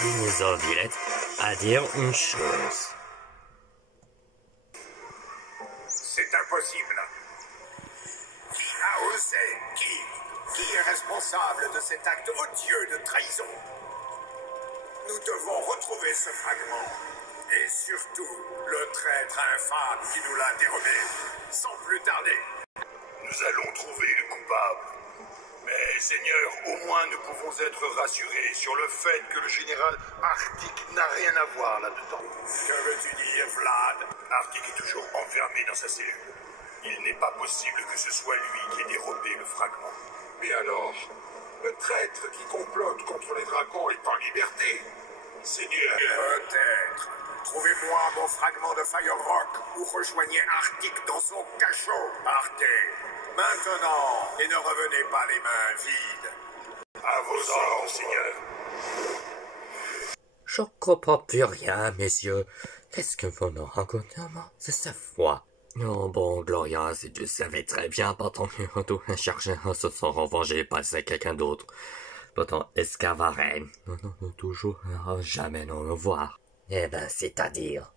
Dinosaure Villette à dire une chose. C'est impossible. Qui a osé? Qui est responsable de cet acte odieux de trahison? Nous devons retrouver ce fragment. Et surtout, le traître infâme qui nous l'a dérobé. Sans plus tarder. Nous allons trouver le coupable. Mais, Seigneur, au moins nous pouvons être rassurés sur le fait que le général Arctic n'a rien à voir là-dedans. Que veux-tu dire, Vlad? Arctic est toujours enfermé dans sa cellule. Il n'est pas possible que ce soit lui qui ait dérobé le fragment. Mais alors, le traître qui complote contre les dragons est en liberté. Seigneur... Peut-être. Trouvez-moi mon fragment de Firerock ou rejoignez Arctic dans son cachot. Partez. Maintenant, et ne revenez pas les mains vides. À vos ordres, Seigneur. Je comprends plus rien, messieurs. Qu'est-ce que vous nous racontez, c'est cette fois? Oh bon, Gloria, si tu savais très bien, pourtant tous les chercheurs se sont revengés par quelqu'un d'autre. Pourtant, Escavaren, non, toujours, jamais non le voir. Eh ben, c'est-à-dire?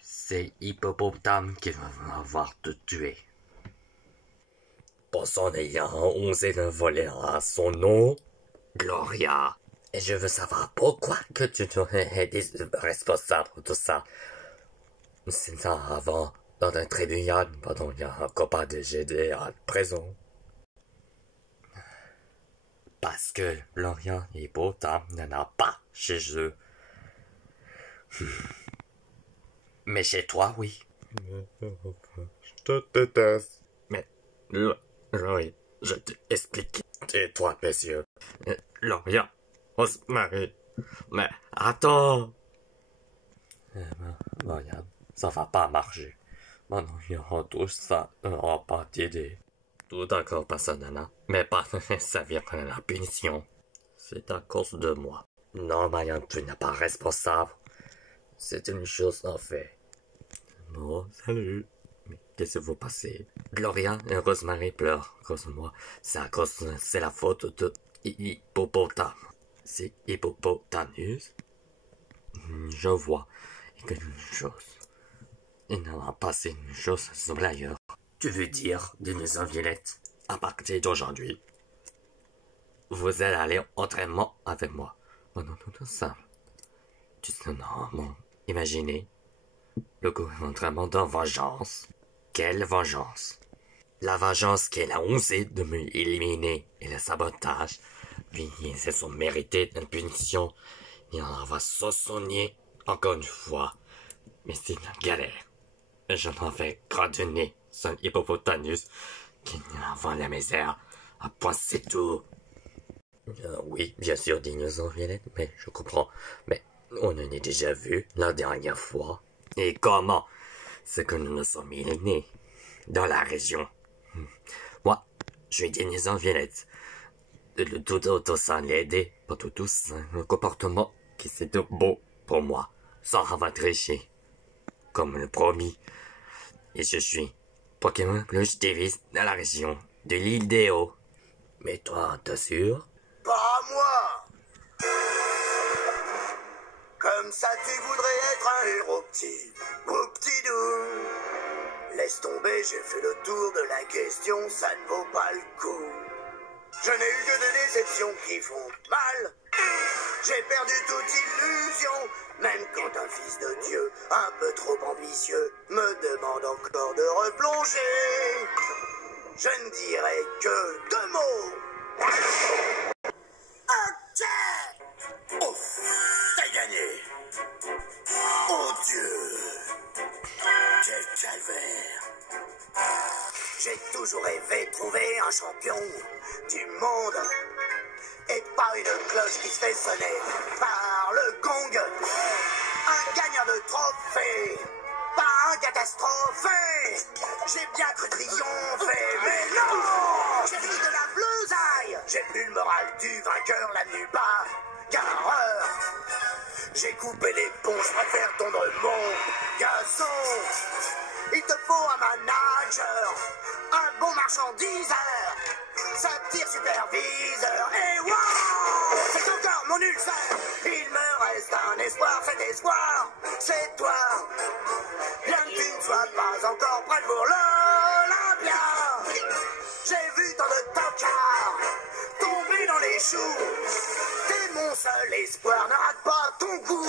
C'est Hippopotame qui va avoir te tuer. Pour son ayant osé de voler à son nom, Gloria. Et je veux savoir pourquoi que tu es responsable de tout ça. C'est ça avant, dans un tribunal, pendant il y a un copain de GD à présent. Parce que Gloria et Hippopotame n'en a pas chez eux. Mais chez toi, oui. Je te déteste. Mais, oui, je t'explique. Et toi, monsieur. Gloria, on se marie. Mais, attends. Regarde, ça va pas marcher. Maintenant, il y aura tout ça en partie des... Tout d'accord, personnellement. Mais pas servir à la punition. C'est à cause de moi. Non, Marianne, tu n'es pas responsable. C'est une chose en fait. Bon, salut. Mais qu'est-ce que vous passez? Gloria et Rosemary pleurent à cause de moi. C'est la faute de Hippopotame. C'est Hippopotamus? Je vois. Et que une chose. Il n'en a passé une chose sur l'ailleurs. Tu veux dire, dinosaure Violette, à partir d'aujourd'hui, vous allez aller au entraînement avec moi. Oh non, tout simple. Tu sais, non, imaginez. Le coup d'entraînement de vengeance. Quelle vengeance? La vengeance qu'elle a osé de me éliminer et le sabotage. Puis, c'est son mérité d'une punition. Et on va s'en encore une fois. Mais c'est une galère. Je m'en vais gradiner son hippopotamus qui avant la misère. À point c'est tout. Oui, bien sûr, dinosaure Violette, mais je comprends. Mais on en a déjà vu la dernière fois. Et comment? C'est que nous nous sommes éliminés dans la région. Moi, je suis dinosaure Violette. le tout sans l'aider, pas tout tous, un comportement qui c'est tout beau pour moi, sans avoir triché, comme le promis. Et je suis Pokémon Plus Davis dans la région de l'île d'Eo. Mais toi, t'assures? Pas à moi. Comme ça, tu voudrais être un héros petit, ou petit doux. Laisse tomber, j'ai fait le tour de la question, ça ne vaut pas le coup. Je n'ai eu que des déceptions qui font mal. J'ai perdu toute illusion, même quand un fils de Dieu, un peu trop ambitieux, me demande encore de replonger. Je ne dirai que 2 mots. Ok. Ouf, t'as gagné. Oh Dieu, quel calvaire. J'ai toujours rêvé de trouver un champion du monde et pas une cloche qui se fait sonner par le gong. Un gagnant de trophée, pas un catastrophé. J'ai bien cru triompher, mais non. J'ai vu de la blousaille. J'ai plus le moral du vainqueur, la nuit bas, gareur. J'ai coupé les ponts, je préfère tondre mon gazon. Il te faut un manager, un bon marchandiseur, satire superviseur, et wow, c'est encore mon ulcère. Il me reste un espoir, cet espoir, c'est toi. Bien que tu ne sois pas encore prêt pour l'Olympia. J'ai vu tant de tocards tomber dans les choux. T'es mon seul espoir, ne rate pas ton coup.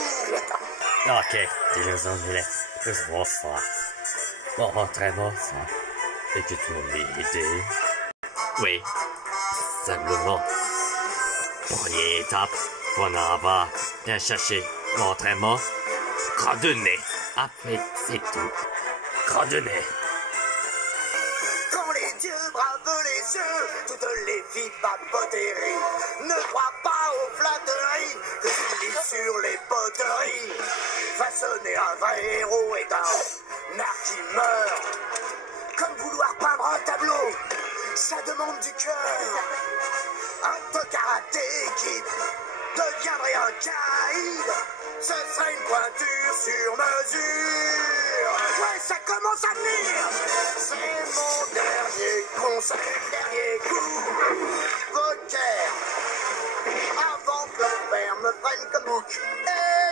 Ok, t'es Los Angeles, c'est bon ça. Bon, très bon ça. Et que tu m'as aidé? Oui, simplement. Première étape, faut en avoir bien cherché l'entraînement. Coordonné. Après, c'est tout. Coordonné. Quand les dieux bravent les yeux, toutes les filles papoteries. Ne crois pas aux flatteries que tu lis sur les poteries. Façonner un vrai héros est un art qui meurt. Comme vouloir peindre un tableau, ça demande du cœur. Un peu karaté qui deviendrait un caïd. Ce serait une pointure sur mesure. Ouais, ça commence à venir. C'est mon dernier conseil, dernier coup. Poker. Avant que le père me prenne comme bouc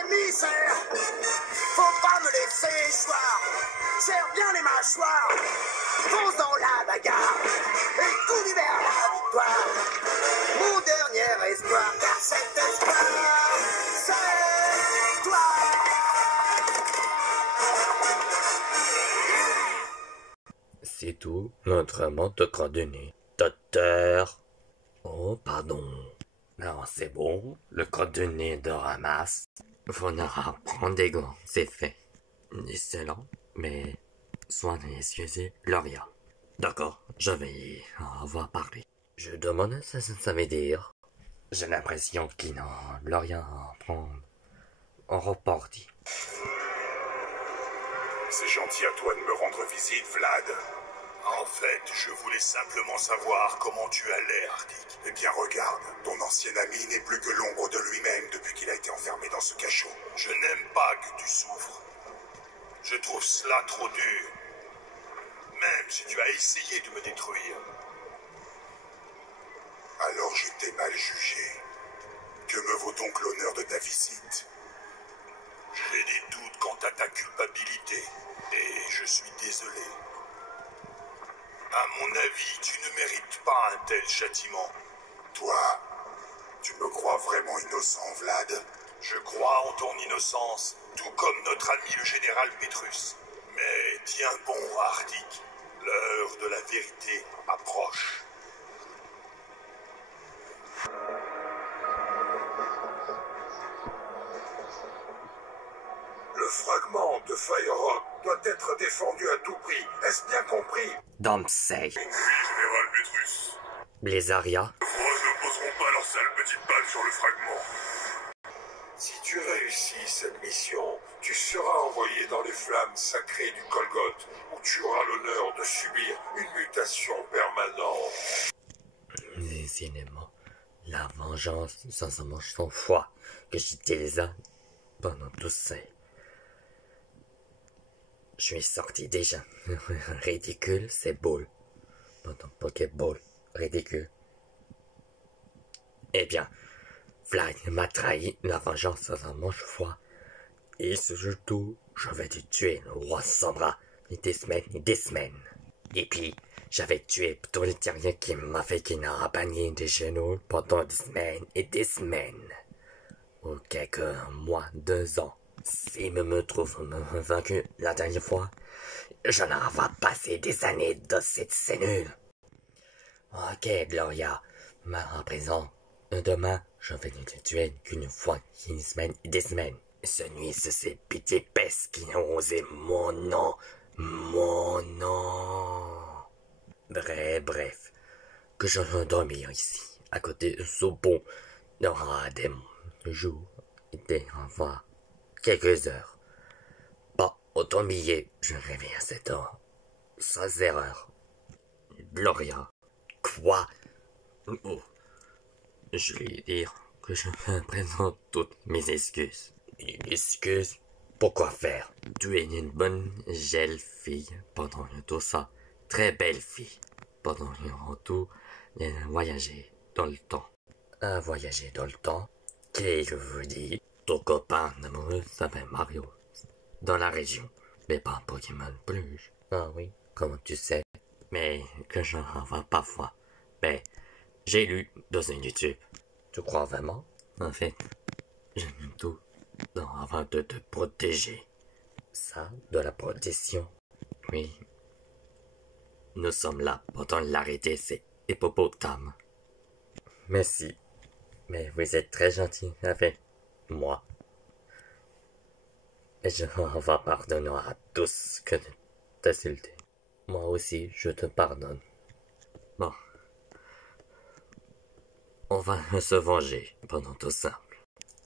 émissaire. Faut pas me laisser choir. Serre bien les mâchoires. Fonce dans la bagarre. Et cours vers la victoire. Mon dernier espoir, car cet espoir, c'est toi. C'est tout. L'entraînement te coordonné. Ta terre. Oh, pardon. Non, c'est bon. Le coordonné de ramasse. Faudra prendre des gants, c'est fait. Excellent, mais sois excusez, Gloria. D'accord, je vais en avoir parlé. Je demande ce que ça veut dire. J'ai l'impression qu'il n'en a rien à prendre. En reparti. C'est gentil à toi de me rendre visite, Vlad. En fait, je voulais simplement savoir comment tu allais, Arctic. Eh bien, regarde, ton ancien ami n'est plus que l'ombre de lui-même depuis qu'il a été enfermé dans ce cachot. Je n'aime pas que tu souffres. Je trouve cela trop dur. Même si tu as essayé de me détruire. Alors je t'ai mal jugé. Que me vaut donc l'honneur de ta visite? J'ai des doutes quant à ta culpabilité. Et je suis désolé. À mon avis, tu ne mérites pas un tel châtiment. Toi, tu me crois vraiment innocent, Vlad? Je crois en ton innocence, tout comme notre ami le général Petrus. Mais tiens bon, Arctic, l'heure de la vérité approche. Le fragment de Firerock doit être défendu à tout prix. Est-ce bien compris? Dempsey. Oui, général Petrus. Blizaria. Les Frost ne poseront pas leur sale petite balle sur le fragment. Si tu réussis cette mission, tu seras envoyé dans les flammes sacrées du Golgoth, où tu auras l'honneur de subir une mutation permanente. Décidément, La vengeance sans mange son foie que j'utilisa pendant tout ça. Je suis sorti déjà. Ridicule, c'est beau. Pendant Pokéball, ridicule. Eh bien, Vlad m'a trahi, la vengeance sans mange foie. Et surtout, je vais te tuer, le roi sans bras, ni des semaines. Et puis, j'avais tué tous les terriens qui m'avaient kidnappé des genoux pendant des semaines et des semaines. Ou quelques mois, 2 ans. Si me trouve vaincu la dernière fois, je n'en vais passer des années dans cette cellule. Ok, Gloria, mais à présent, demain, je vais ne te tuer qu'une fois, une semaine et des semaines. Ce nuit, c'est ces pitiés pestes qui ont osé mon nom. Mon nom. Bref, que je vais dormir ici, à côté de ce pont, dans des jours et des revoir, quelques heures. Pas autant billet, je réveille à 7 heures, sans erreur. Gloria. Quoi? Oh. Je vais dire que je présente toutes mes excuses. Une excuse? Pourquoi faire? Tu es une bonne jeune fille pendant tout ça. Très belle fille. Pendant le tout, elle a voyagé dans le temps. À voyager dans le temps? Qu'est-ce que vous dites? Ton copain amoureux s'appelle Mario. Dans la région. Mais pas Pokémon plus. Ah oui, comment tu sais? Mais que je n'en vois parfois. Mais j'ai lu dans un YouTube. Tu crois vraiment? En fait, j'aime tout avant de te protéger. Ça, de la protection? Oui. Nous sommes là pendant l'arrêter ces hippopotames. Merci. Mais vous êtes très gentil avec moi. Et je vais pardonner à tous que de t'insulter. Moi aussi, je te pardonne. Bon. On va se venger pendant tout simple.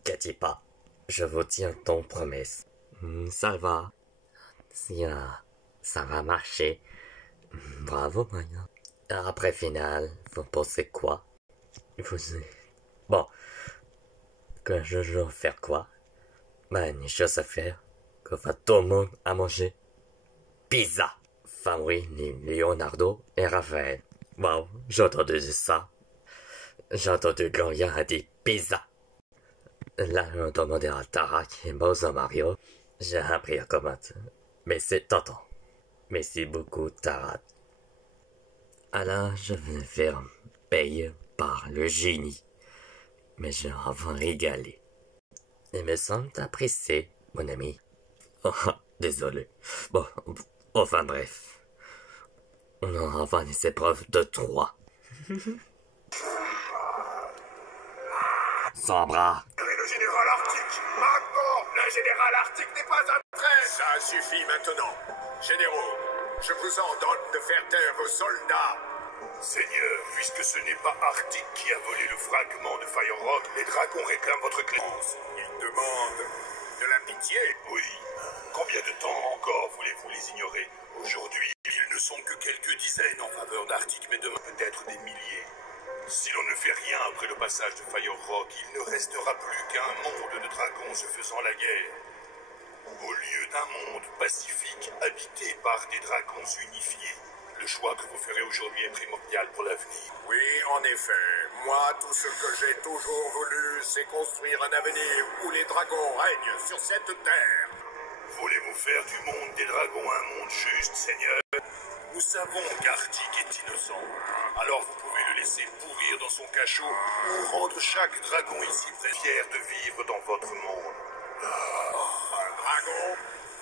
Katipa, je vous tiens ton promesse. Ça va. Si ça va marcher. Bravo, Maya. Après finale, vous pensez quoi? Bon. Que je vais faire quoi? Ben, une chose à faire. Que va tout le monde à manger. Pizza. Enfin oui, Leonardo et Raphaël. Wow, j'ai entendu ça. J'ai entendu Gloria a dit pizza. Là, on demandait à Tara qui est Bowser Mario. J'ai appris à comment. Mais c'est tentant. Merci beaucoup, Tara. Alors, je vais me faire payer par le génie. Mais je vais régaler. Il me semble apprécié, mon ami. Oh, désolé. Bon, enfin bref. On en va des épreuves de 3. Sans bras. Le général Arctique. Maintenant, le général Arctique n'est pas un traître. Ça suffit maintenant. Généraux, je vous ordonne de faire taire vos soldats. Seigneur, puisque ce n'est pas Arctique qui a volé le fragment de Fire Rock, les dragons réclament votre clémence. Ils demandent de la pitié. Oui. Combien de temps encore voulez-vous les ignorer? Aujourd'hui, ils ne sont que quelques dizaines en faveur d'Arctique, mais demain peut-être des milliers. Si l'on ne fait rien après le passage de Fire Rock, il ne restera plus qu'un monde de dragons se faisant la guerre. Au lieu d'un monde pacifique habité par des dragons unifiés. Le choix que vous ferez aujourd'hui est primordial pour l'avenir. Oui, en effet. Moi, tout ce que j'ai toujours voulu, c'est construire un avenir où les dragons règnent sur cette terre. Voulez-vous faire du monde des dragons un monde juste, Seigneur? Nous savons qu'Arctique est innocent. Alors vous pouvez le laisser pourrir dans son cachot ou rendre chaque dragon ici fier de vivre dans votre monde. Un dragon,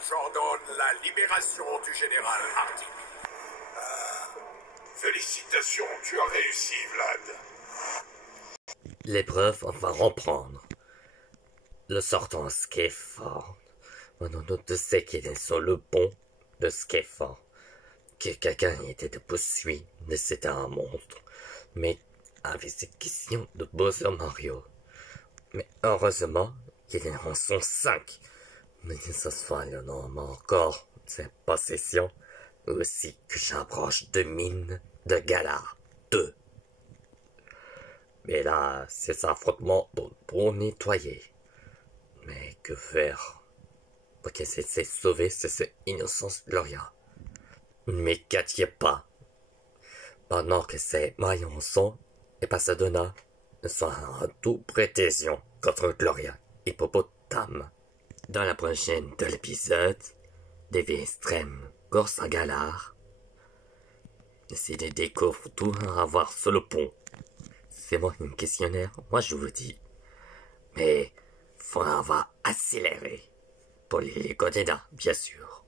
j'ordonne la libération du général Arctique. Félicitations, tu as réussi, Vlad. L'épreuve va reprendre. Le sortant Skefford. Maintenant, tu sais qu'il est sur le pont de Skefford. Que quelqu'un était de poursuivre, c'était un monstre. Mais avec cette question de Bowser Mario. Mais heureusement qu'il est en son 5. Mais que ce soit le nom encore cette possession. Aussi que j'approche de mine de Galar 2. Mais là, c'est un affrontement pour nettoyer. Mais que faire? Pour qu'elle s'est sauvée, c'est cette innocence Gloria. Mais qu'attiez pas. Pendant que ces maillons sont et Pasadena sont en toute prétention contre Gloria Hippopotame. Dans la prochaine de l'épisode, des vies extrêmes, course en galère. Si des découvre tout à voir sur le pont. C'est moi une questionnaire, moi je vous dis. Mais faut avoir accéléré pour les candidats, bien sûr.